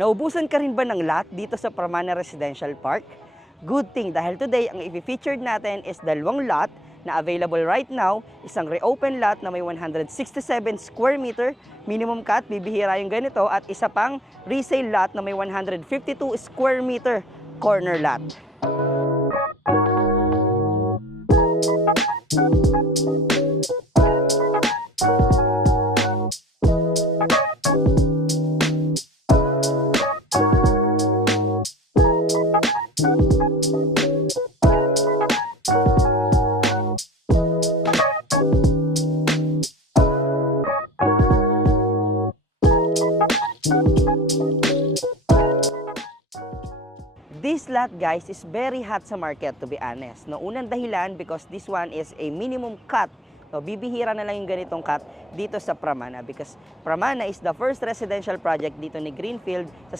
Naubusan ka rin ba ng lot dito sa Pramana Residential Park? Good thing dahil today ang i-featured natin is dalawang lot na available right now, isang reopen lot na may 167 square meter, minimum cut, bibihira yung ganito, at isa pang resale lot na may 152 square meter corner lot. This lot, guys, is very hot sa market, to be honest. No, unang dahilan because this one is a minimum cut. No, bibihira na lang yung ganitong cut dito sa Pramana because Pramana is the first residential project dito ni Greenfield sa